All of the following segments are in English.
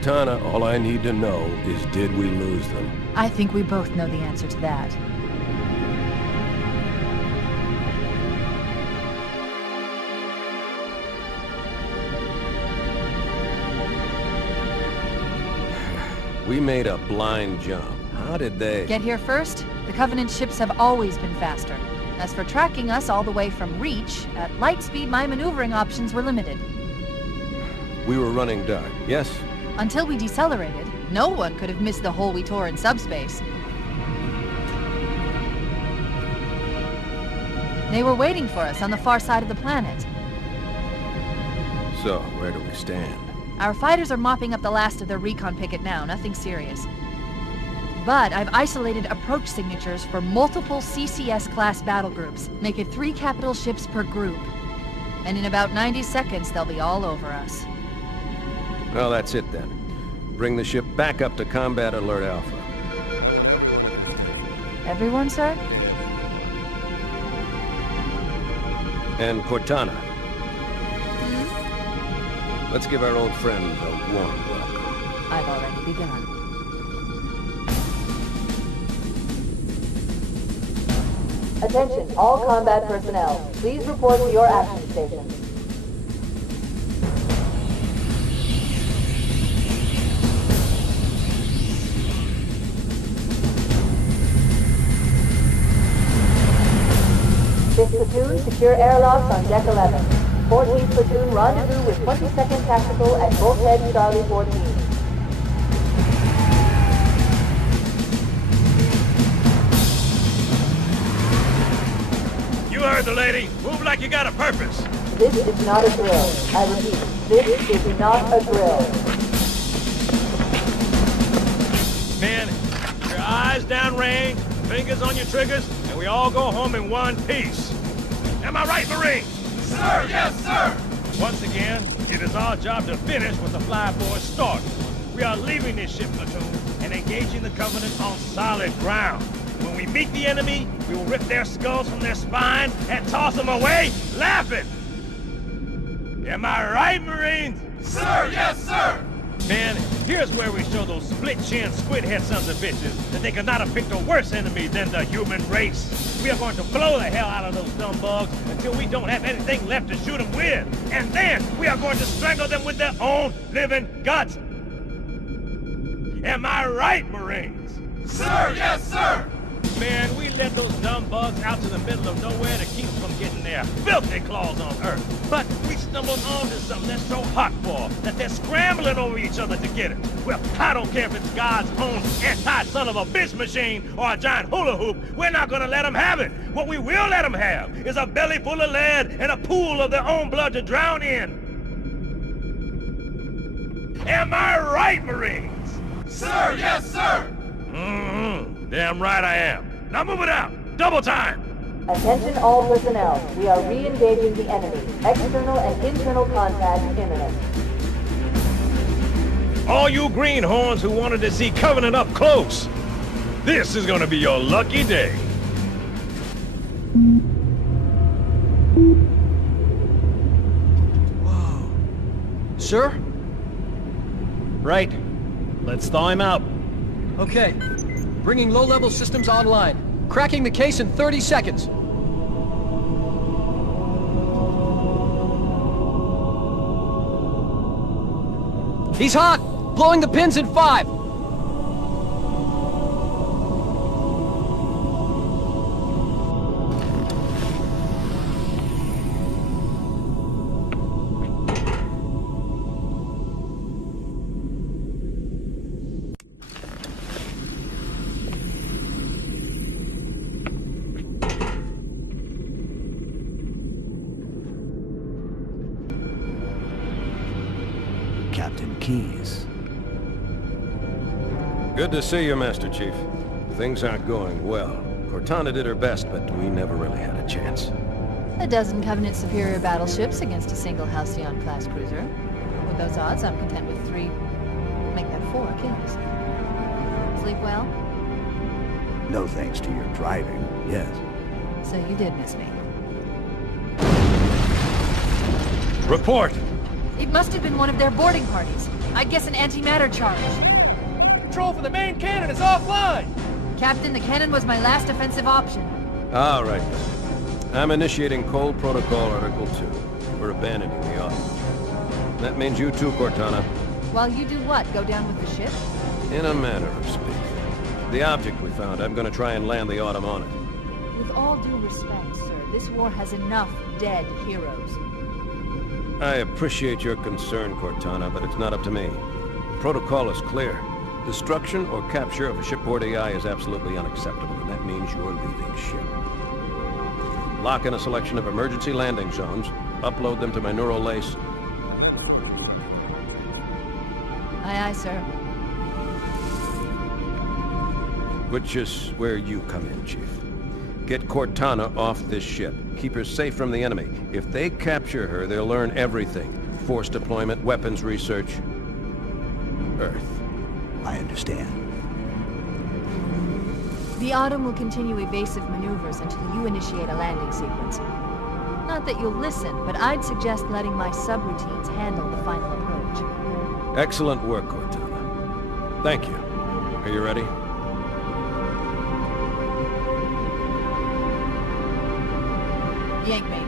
Cortana, all I need to know is did we lose them? I think we both know the answer to that. We made a blind jump. How did they... Get here first? The Covenant ships have always been faster. As for tracking us all the way from Reach, at light speed my maneuvering options were limited. We were running dark, yes? Until we decelerated, no one could have missed the hole we tore in subspace. They were waiting for us on the far side of the planet. So, where do we stand? Our fighters are mopping up the last of their recon picket now, nothing serious. But I've isolated approach signatures for multiple CCS-class battle groups. Make it 3 capital ships per group. And in about 90 seconds, they'll be all over us. Well, that's it then. Bring the ship back up to Combat Alert Alpha. Everyone, sir? And Cortana. Let's give our old friends a warm welcome. I've already begun. Attention, all combat personnel. Please report to your action stations. Fifth platoon, secure airlocks on deck 11. 14th platoon, rendezvous with 22nd Tactical at Bulkhead Charlie 14. You heard the lady. Move like you got a purpose. This is not a drill. I repeat, this is not a drill. Men, your eyes downrange, fingers on your triggers, and we all go home in one piece. Am I right, Marine? Sir, yes, sir! Once again, it is our job to finish what the flyboys started. We are leaving this ship platoon and engaging the Covenant on solid ground. When we meet the enemy, we will rip their skulls from their spine and toss them away, laughing! Am I right, Marines? Sir, yes, sir! Men, here's where we show those split-chin, squid-head sons of bitches that they could not have picked a worse enemy than the human race. We are going to blow the hell out of those dumb bugs until we don't have anything left to shoot them with. And then we are going to strangle them with their own living guts. Am I right, Marines? Sir, yes, sir! Man, we let those dumb bugs out to the middle of nowhere to keep them from getting their filthy claws on Earth. But we stumbled onto something they're so hot for that they're scrambling over each other to get it. Well, I don't care if it's God's own anti-son of a bitch machine or a giant hula hoop. We're not gonna let them have it. What we will let them have is a belly full of lead and a pool of their own blood to drown in. Am I right, Marines? Sir, yes, sir! Damn right I am. Now move it out! Double time! Attention all personnel. We are re-engaging the enemy. External and internal contact imminent. All you greenhorns who wanted to see Covenant up close, this is gonna be your lucky day. Whoa. Sir? Right. Let's thaw him out. Okay. Bringing low-level systems online. Cracking the case in 30 seconds. He's hot! Blowing the pins in 5! Captain Keyes. Good to see you, Master Chief. Things aren't going well. Cortana did her best, but we never really had a chance. A dozen Covenant superior battleships against a single Halcyon-class cruiser. With those odds, I'm content with 3, make that 4 kills. Sleep well? No thanks to your driving, yes. So you did miss me. Report! It must have been one of their boarding parties. I guess an antimatter charge. Control for the main cannon is offline! Captain, the cannon was my last offensive option. All right, then. I'm initiating Cole Protocol Article 2. We're abandoning the Autumn. That means you too, Cortana. While you do what? Go down with the ship? In a manner of speaking. The object we found, I'm gonna try and land the Autumn on it. With all due respect, sir, this war has enough dead heroes. I appreciate your concern, Cortana, but it's not up to me. Protocol is clear. Destruction or capture of a shipboard AI is absolutely unacceptable, and that means you're leaving ship. Lock in a selection of emergency landing zones, upload them to my neural lace. Aye, aye, sir. Which is where you come in, Chief. Get Cortana off this ship. Keep her safe from the enemy. If they capture her, they'll learn everything. Force deployment, weapons research. Earth. I understand. The Autumn will continue evasive maneuvers until you initiate a landing sequence. Not that you'll listen, but I'd suggest letting my subroutines handle the final approach. Excellent work, Cortana. Thank you. Are you ready? Yank me.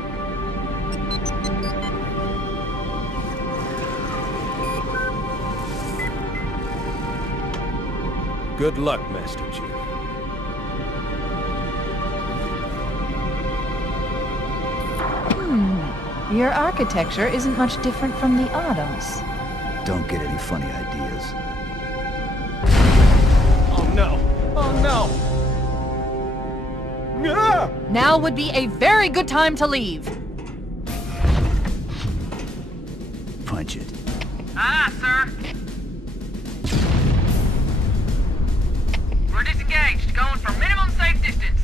Good luck, Master Chief. Your architecture isn't much different from the Autumn's. Don't get any funny ideas. Oh no! Oh no! Ah! Now would be a very good time to leave. Punch it. Aye, sir. We're disengaged, going for minimum safe distance.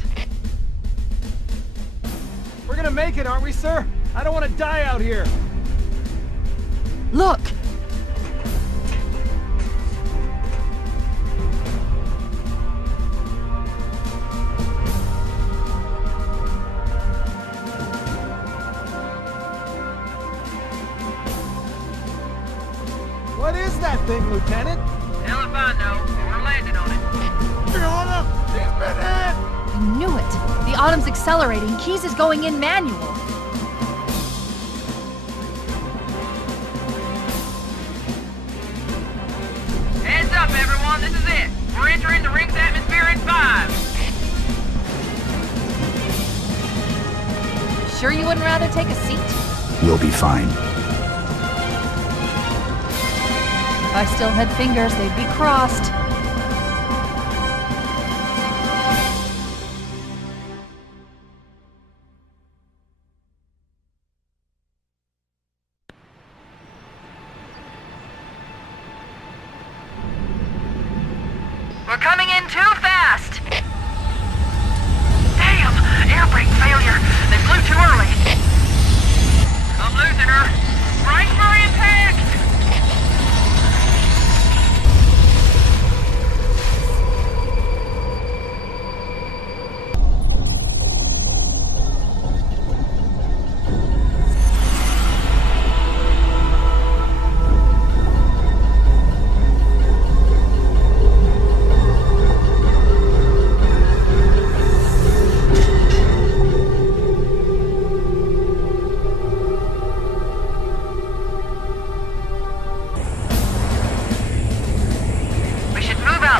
We're gonna make it, aren't we, sir? I don't want to die out here. Look! What is that thing, Lieutenant? Hell if I know, but we're landing on it. Your Honor, he's been hit! I knew it! The Autumn's accelerating. Keyes is going in manual. Heads up, everyone, this is it. We're entering the ring's atmosphere in 5. Sure you wouldn't rather take a seat? We'll be fine. If I still had fingers, they'd be crossed. We're coming in too fast! Damn! Air brake failure! They flew too early! I'm losing her! Brace for impact!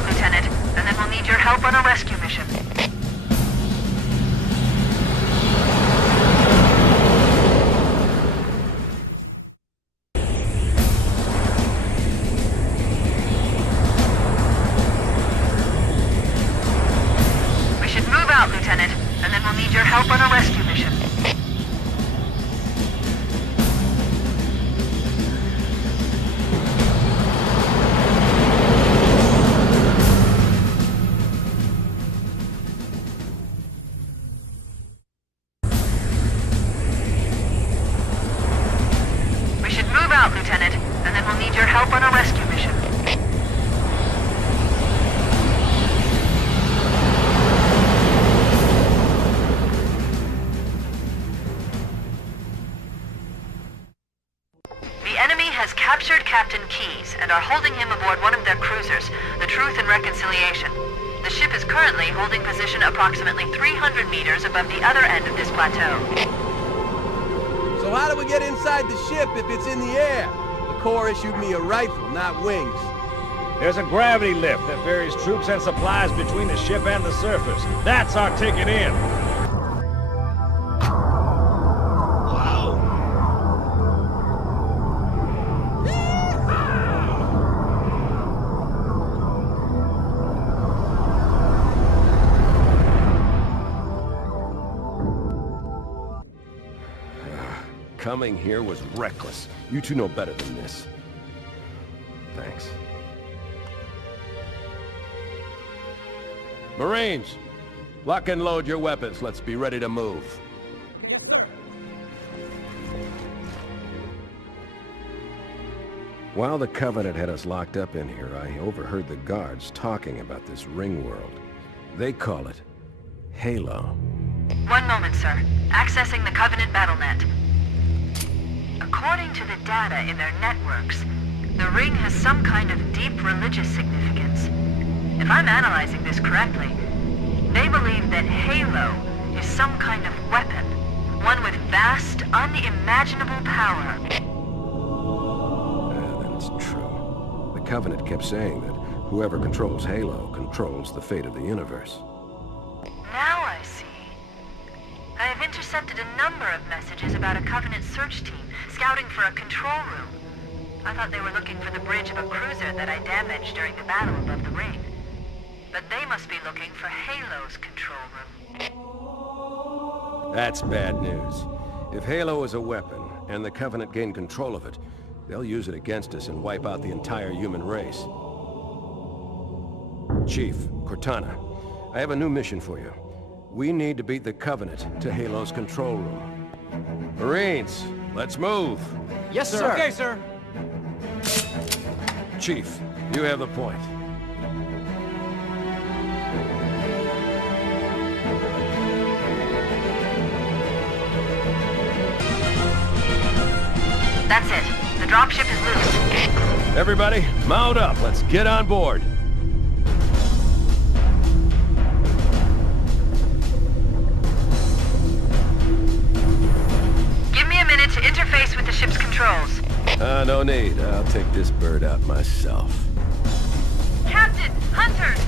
Lieutenant, and then we'll need your help on a rescue mission. We should move out, Lieutenant, and then we'll need your help on a rescue mission. Lieutenant, and then we'll need your help on a rescue mission. Captain Keyes and are holding him aboard one of their cruisers, the Truth and Reconciliation. The ship is currently holding position approximately 300 meters above the other end of this plateau. So how do we get inside the ship if it's in the air? The Corps issued me a rifle, not wings. There's a gravity lift that ferries troops and supplies between the ship and the surface. That's our ticket in. Coming here was reckless. You two know better than this. Thanks. Marines, lock and load your weapons. Let's be ready to move. While the Covenant had us locked up in here, I overheard the guards talking about this ring world. They call it Halo. One moment, sir. Accessing the Covenant BattleNet. According to the data in their networks, the ring has some kind of deep religious significance. If I'm analyzing this correctly, they believe that Halo is some kind of weapon, one with vast, unimaginable power. Then it's true. The Covenant kept saying that whoever controls Halo controls the fate of the universe. Now I see. I have intercepted a number of messages about a Covenant search team scouting for a control room. I thought they were looking for the bridge of a cruiser that I damaged during the battle above the ring. But they must be looking for Halo's control room. That's bad news. If Halo is a weapon, and the Covenant gain control of it, they'll use it against us and wipe out the entire human race. Chief, Cortana, I have a new mission for you. We need to beat the Covenant to Halo's control room. Marines, let's move! Yes, sir. Okay, sir. Chief, you have the point. That's it. The dropship is loose. Everybody, mount up. Let's get on board. Give me a minute to interface with the ship's controls. No need. I'll take this bird out myself. Captain! Hunters!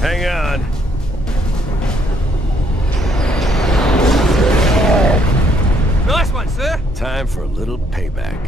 Hang on. Nice one, sir. Time for a little payback.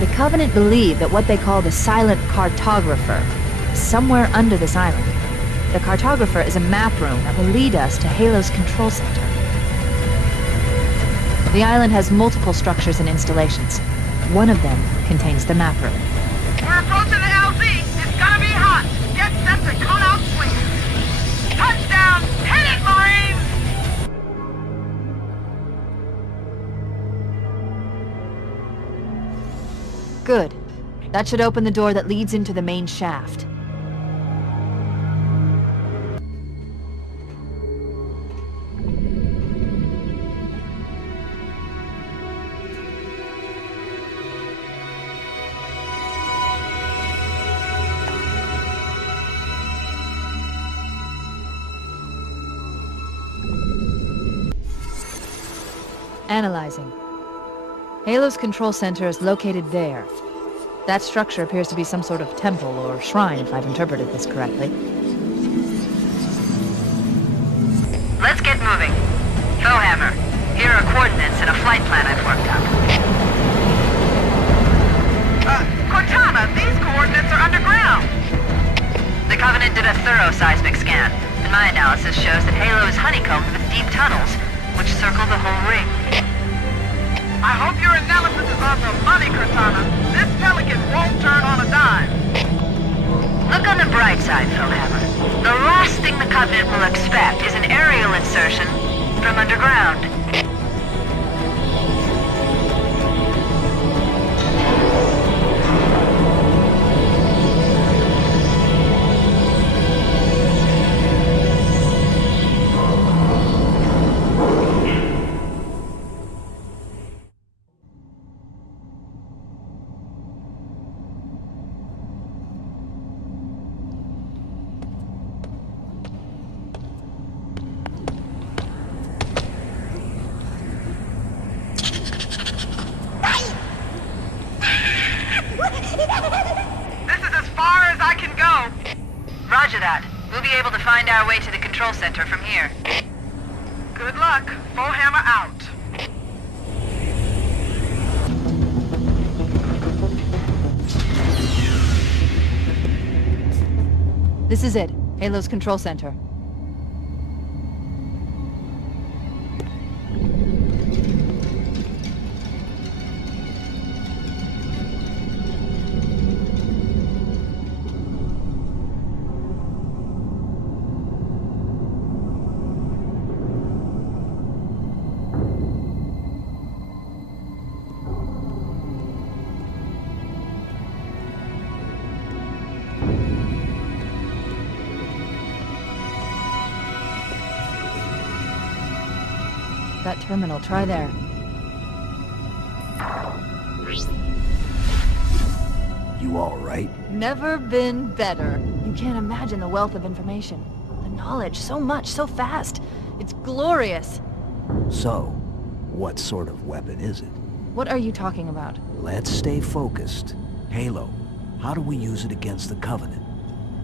The Covenant believe that what they call the Silent Cartographer is somewhere under this island. The Cartographer is a map room that will lead us to Halo's control center. The island has multiple structures and installations. One of them contains the map room. We're approaching the LZ. It's gonna be hot. Get set to cut out swinging. Touchdown! Hit it, Marines! Good. That should open the door that leads into the main shaft. Analyzing. Halo's control center is located there. That structure appears to be some sort of temple or shrine, if I've interpreted this correctly. Let's get moving. Foehammer, here are coordinates and a flight plan I've worked up. Cortana, these coordinates are underground. The Covenant did a thorough seismic scan, and my analysis shows that Halo is honeycombed with deep tunnels, which circle the whole ring. I hope your analysis is on the money, Cortana. This Pelican won't turn on a dime. Look on the bright side, Foehammer. The last thing the Covenant will expect is an aerial insertion from underground. Roger that. We'll be able to find our way to the control center from here. Good luck. Bullhammer out. This is it. Halo's control center. That terminal, try there. You all right? Never been better. You can't imagine the wealth of information. The knowledge, so much, so fast. It's glorious. So, what sort of weapon is it? What are you talking about? Let's stay focused. Halo, how do we use it against the Covenant?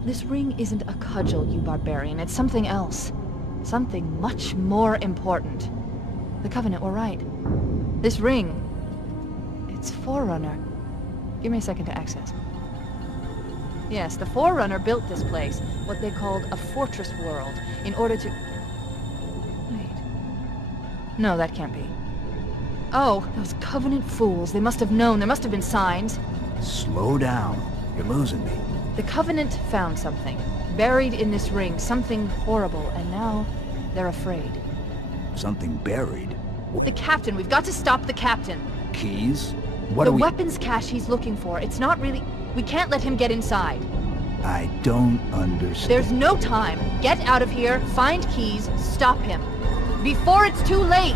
This ring isn't a cudgel, you barbarian. It's something else. Something much more important. The Covenant were right. This ring, it's Forerunner. Give me a second to access. Yes, the Forerunner built this place, what they called a fortress world, in order to... Wait. No, that can't be. Oh, those Covenant fools. They must have known. There must have been signs. Slow down. You're losing me. The Covenant found something. Buried in this ring. Something horrible. And now, they're afraid. Something buried? The captain. We've got to stop the captain. Keys? What the are we... weapons cache he's looking for. It's not really... We can't let him get inside. I don't understand. There's no time. Get out of here, find keys, stop him. Before it's too late!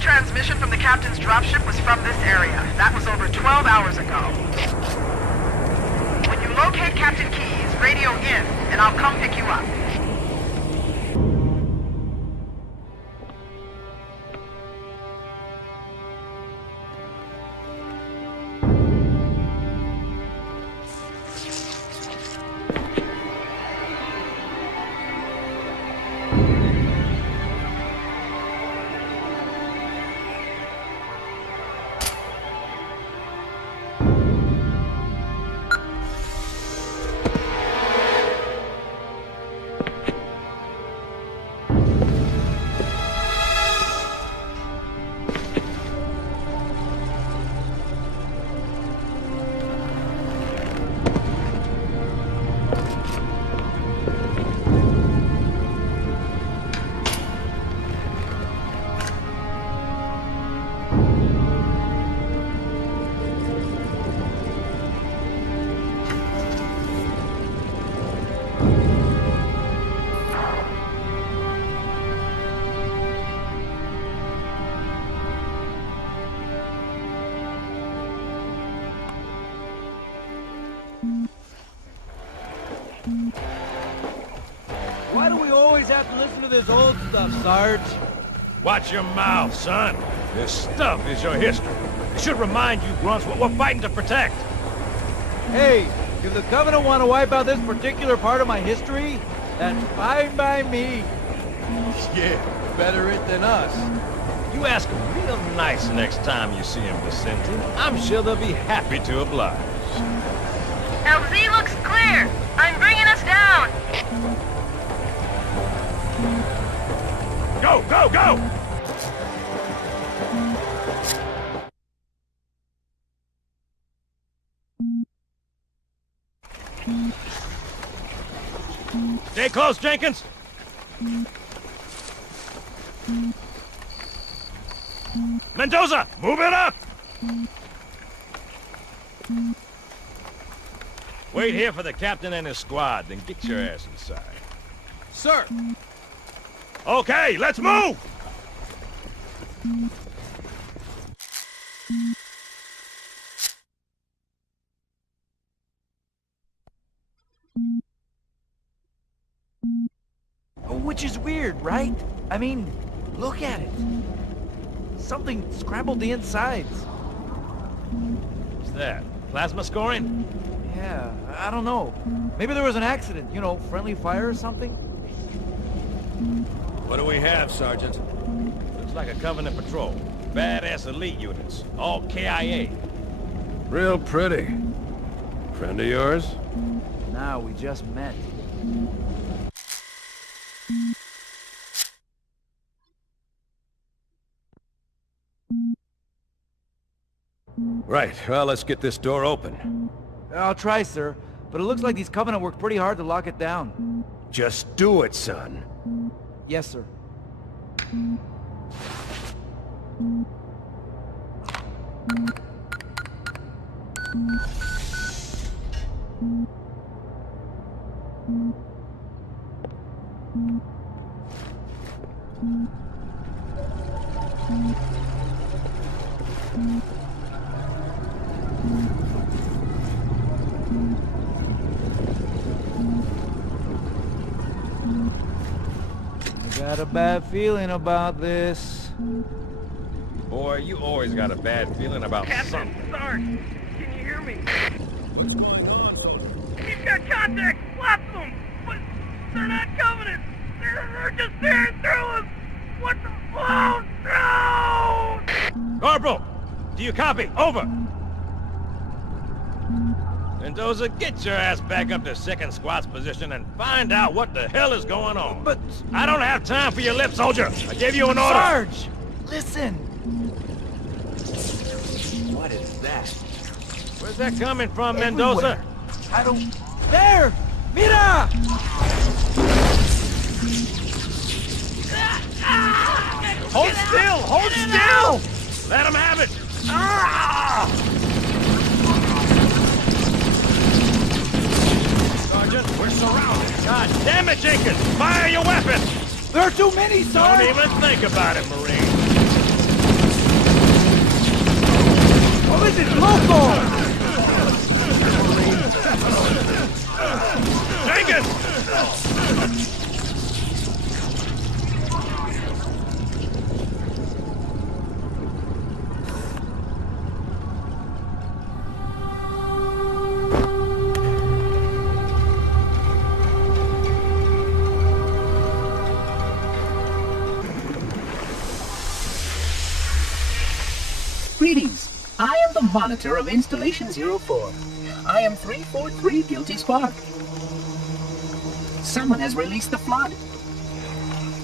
Transmission from the captain's dropship was from this area. That was over 12 hours ago. When you locate Captain Keyes, radio in, and I'll come pick you up. Why do we always have to listen to this old stuff, Sarge? Watch your mouth, son. This stuff is your history. It should remind you, grunts, what we're fighting to protect. Hey, if the Covenant want to wipe out this particular part of my history, that's fine by me. Yeah, better it than us. You ask them real nice next time you see them, Vicente. I'm sure they'll be happy to oblige. LZ looks clear. I'm bringing us down. Go, go, go! Stay close, Jenkins! Mendoza, move it up! Wait here for the captain and his squad, then get your ass inside. Sir! Okay, let's move! Which is weird, right? I mean, look at it. Something scrambled the insides. What's that? Plasma scoring? Yeah, I don't know. Maybe there was an accident, you know, friendly fire or something? What do we have, Sergeant? Looks like a Covenant patrol. Badass elite units. All KIA. Real pretty. Friend of yours? Nah, we just met. Right, well, let's get this door open. I'll try, sir. But it looks like these Covenant worked pretty hard to lock it down. Just do it, son. Yes, sir. Got a bad feeling about this. Boy, you always got a bad feeling about something. Sarge, can you hear me? He's got contact! Lots of them! But they're not Covenant! They're just tearing through us! What the... Oh, no! Corporal! Do you copy? Over! Mendoza, get your ass back up to second squad's position and find out what the hell is going on. But... I don't have time for your lip, soldier! I gave you an order! Sarge! Listen! What is that? Where's that coming from, Mendoza? I don't... There! Mira! Hold still! Hold still! Let him have it! Sergeant, we're surrounded. God damn it, Jenkins! Fire your weapon! There are too many, Sarge! Don't even think about it, Marine. Oh, this is local! Jenkins! Greetings. I am the monitor of Installation 04. I am 343 Guilty Spark. Someone has released the flood.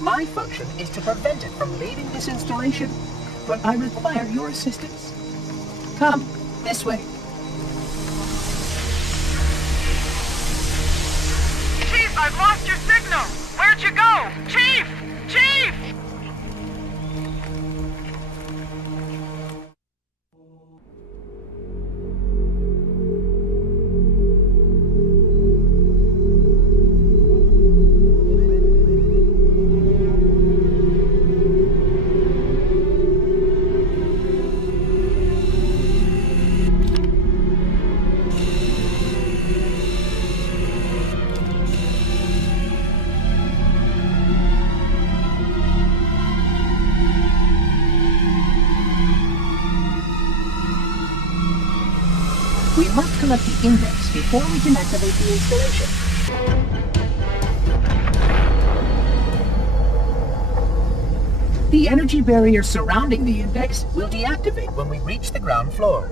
My function is to prevent it from leaving this installation, but I require your assistance. Come, this way. Chief, I've lost your signal! Where'd you go? Chief! Chief! We must collect the index before we can activate the installation. The The energy barrier surrounding the Index will deactivate when we reach the ground floor.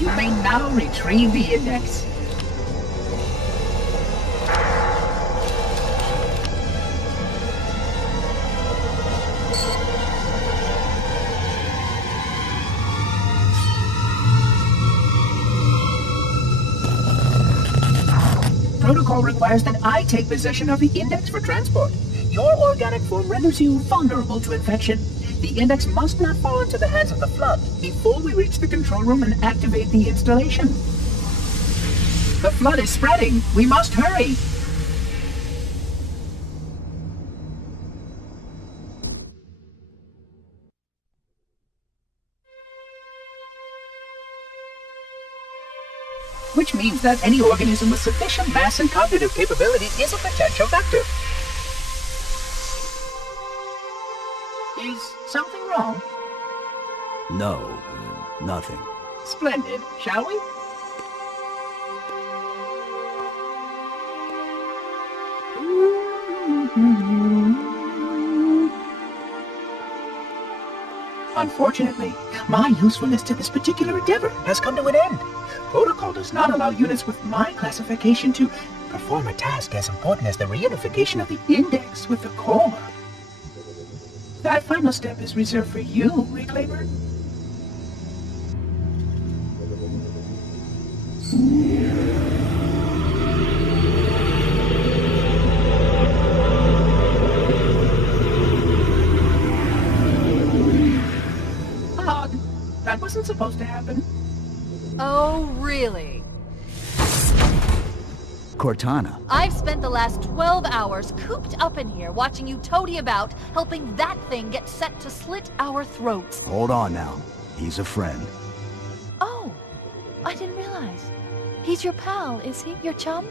You may now retrieve the Index. Protocol requires that I take possession of the Index for transport. Your organic form renders you vulnerable to infection. The Index must not fall into the hands of the Flood before we reach the control room and activate the installation. The Flood is spreading. We must hurry. Which means that any organism with sufficient mass and cognitive capability is a potential vector. Is something wrong? No, nothing. Splendid, shall we? Unfortunately, my usefulness to this particular endeavor has come to an end. Protocol does not allow units with my classification to perform a task as important as the reunification of the Index with the core. That final step is reserved for you, Reclaimer. Odd. That wasn't supposed to happen. Oh, really? Cortana. I've spent the last 12 hours cooped up in here watching you toady about, helping that thing get set to slit our throats. Hold on now. He's a friend. Oh, I didn't realize. He's your pal, is he? Your chum?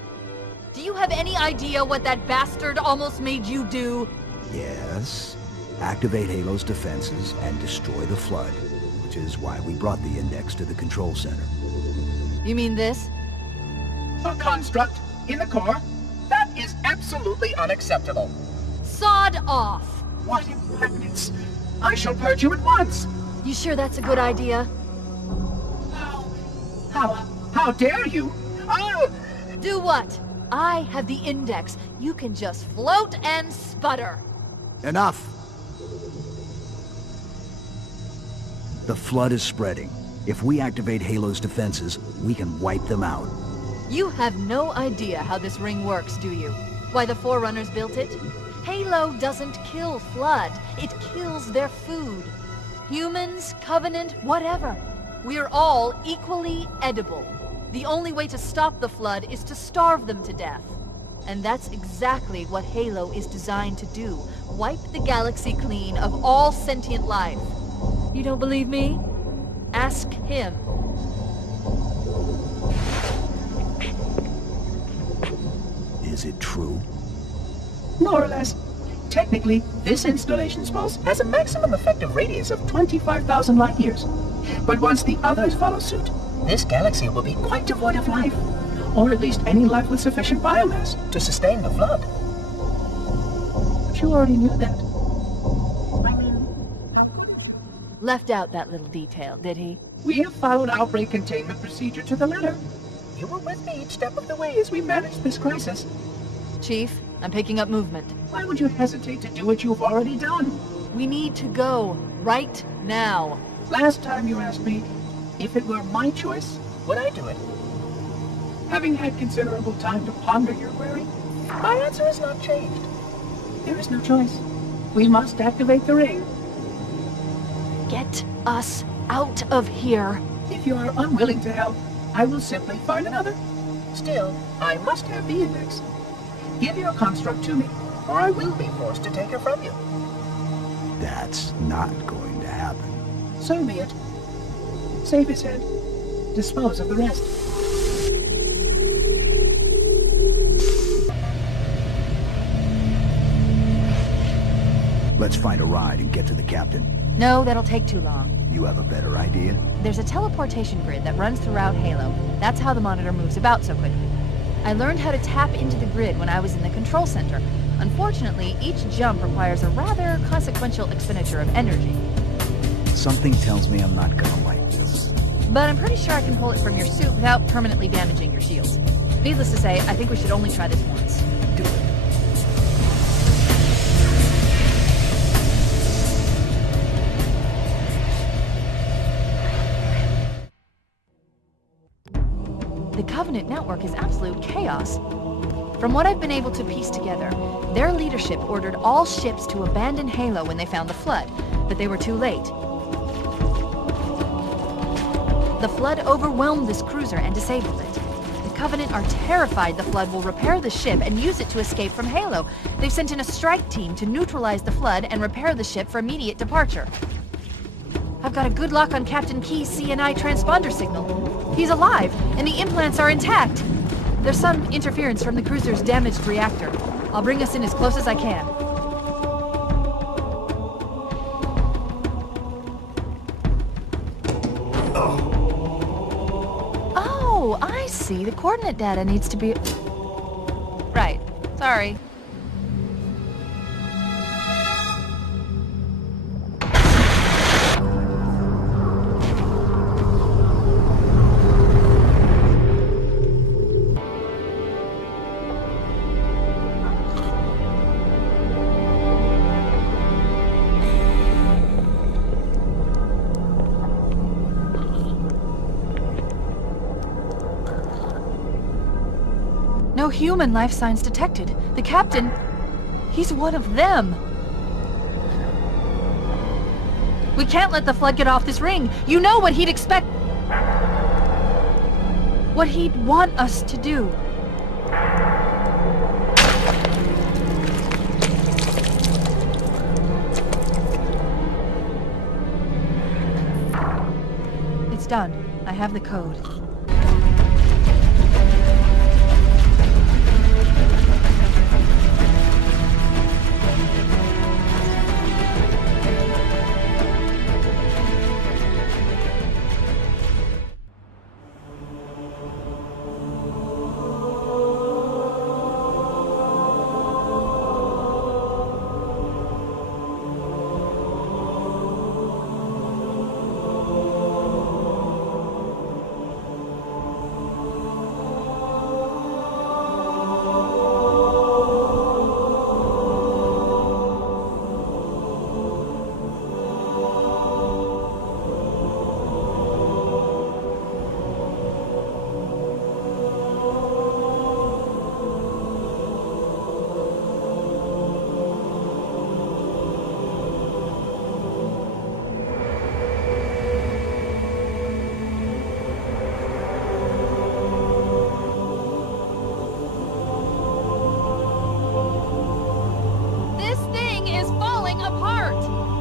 Do you have any idea what that bastard almost made you do? Yes. Activate Halo's defenses and destroy the Flood, which is why we brought the Index to the control center. You mean this? A construct in the core? That is absolutely unacceptable. Sod off! What impertinence! I shall purge you at once! You sure that's a good idea? How dare you? Oh! Do what? I have the Index. You can just float and sputter. Enough! The Flood is spreading. If we activate Halo's defenses, we can wipe them out. You have no idea how this ring works, do you? Why the Forerunners built it? Halo doesn't kill Flood. It kills their food. Humans, Covenant, whatever. We're all equally edible. The only way to stop the Flood is to starve them to death. And that's exactly what Halo is designed to do. Wipe the galaxy clean of all sentient life. You don't believe me? Ask him. Is it true? More or less. Technically, this installation's pulse has a maximum effective radius of 25,000 light years. But once the others follow suit, this galaxy will be quite devoid of life. Or at least any life with sufficient biomass to sustain the Flood. But you already knew that. Left out that little detail, did he? We have followed outbreak containment procedure to the letter. You were with me each step of the way as we managed this crisis. Chief, I'm picking up movement. Why would you hesitate to do what you've already done? We need to go, right now. Last time you asked me, if it were my choice, would I do it? Having had considerable time to ponder your query, my answer has not changed. There is no choice. We must activate the ring. Get us out of here. If you are unwilling to help, I will simply find another. Still, I must have the Index. Give your construct to me, or I will be forced to take her from you. That's not going to happen. So be it. Save his head. Dispose of the rest. Let's find a ride and get to the captain. No, that'll take too long. You have a better idea? There's a teleportation grid that runs throughout Halo. That's how the monitor moves about so quickly. I learned how to tap into the grid when I was in the control center. Unfortunately, each jump requires a rather consequential expenditure of energy. Something tells me I'm not gonna like this. But I'm pretty sure I can pull it from your suit without permanently damaging your shields. Needless to say, I think we should only try this once. Do it. The Covenant network is absolute chaos. From what I've been able to piece together, their leadership ordered all ships to abandon Halo when they found the Flood, but they were too late. The Flood overwhelmed this cruiser and disabled it. The Covenant are terrified the Flood will repair the ship and use it to escape from Halo. They've sent in a strike team to neutralize the Flood and repair the ship for immediate departure. I've got a good lock on Captain Key's CNI transponder signal. He's alive, and the implants are intact. There's some interference from the cruiser's damaged reactor. I'll bring us in as close as I can. Oh, I see. The coordinate data needs to be... Right. Sorry. No human life signs detected. The captain, he's one of them. We can't let the Flood get off this ring. You know what he'd expect. What he'd want us to do. It's done. I have the code.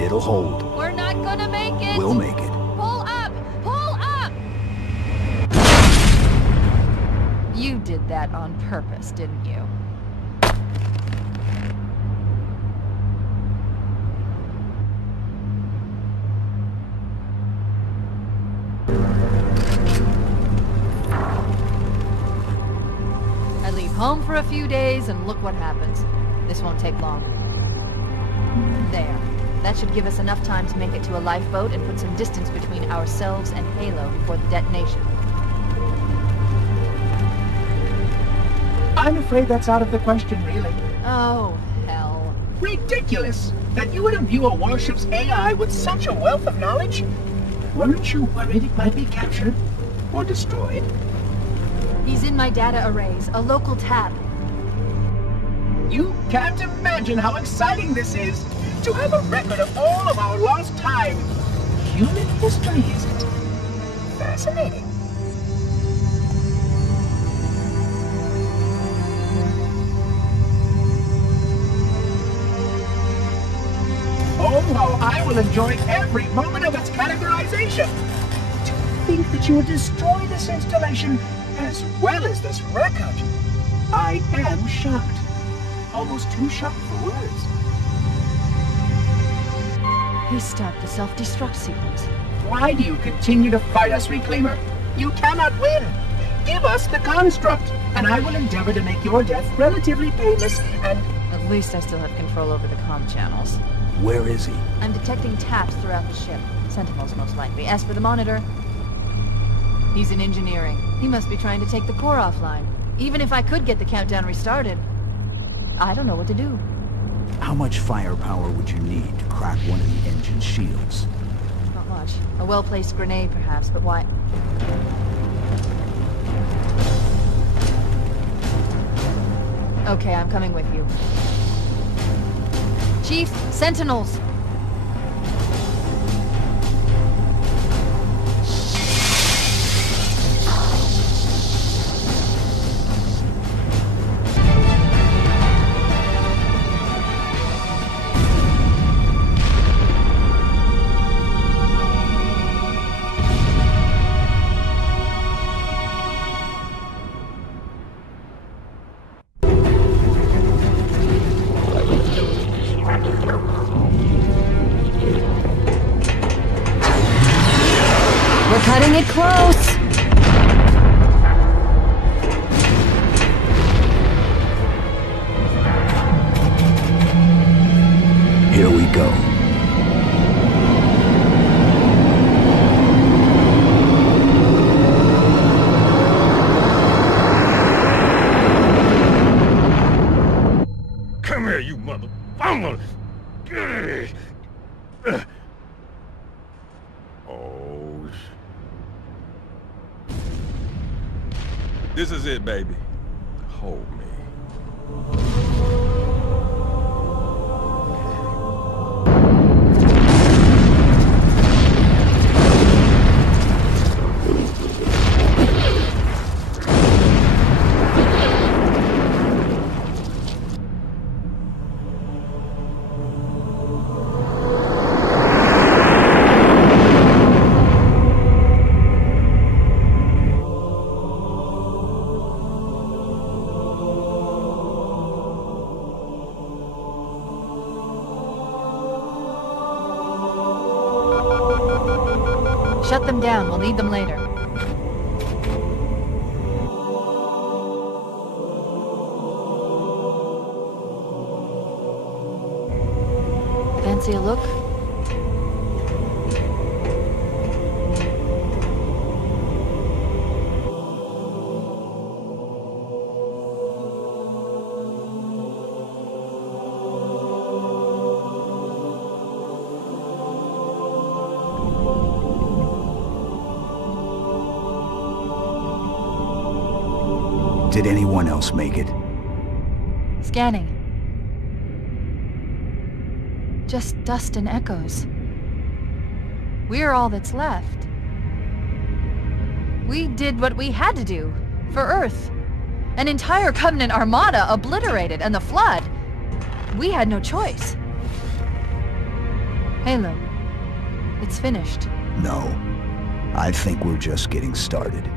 It'll hold. We're not gonna make it! We'll make it. Pull up! Pull up! You did that on purpose, didn't you? I leave home for a few days and look what happens. This won't take long. There. That should give us enough time to make it to a lifeboat and put some distance between ourselves and Halo before the detonation. I'm afraid that's out of the question, really. Oh, hell. Ridiculous! That you would imbue a warship's AI with such a wealth of knowledge? Weren't you worried it might be captured? Or destroyed? He's in my data arrays, a local tab. You can't imagine how exciting this is! To have a record of all of our lost time. Human history, is it? Fascinating. Oh, how I will enjoy every moment of its categorization. To think that you would destroy this installation as well as this record. I am shocked. Almost too shocked for words. He stopped the self-destruct sequence. Why do you continue to fight us, Reclaimer? You cannot win! Give us the construct, and I will endeavor to make your death relatively painless and... At least I still have control over the comm channels. Where is he? I'm detecting taps throughout the ship. Sentinels, most likely. As for the monitor, he's in engineering. He must be trying to take the core offline. Even if I could get the countdown restarted, I don't know what to do. How much firepower would you need to crack one of the engine's shields? Not much. A well-placed grenade, perhaps, but why? Okay, I'm coming with you. Chief, Sentinels! We're cutting it close! Here we go. Come here, you mother... I'm gonna... Oh... This is it, baby. Hold me. Shut them down. We'll need them later. Fancy a look? Did anyone else make it? Scanning. Just dust and echoes. We're all that's left. We did what we had to do. For Earth. An entire Covenant armada obliterated, and the Flood. We had no choice. Halo. It's finished. No. I think we're just getting started.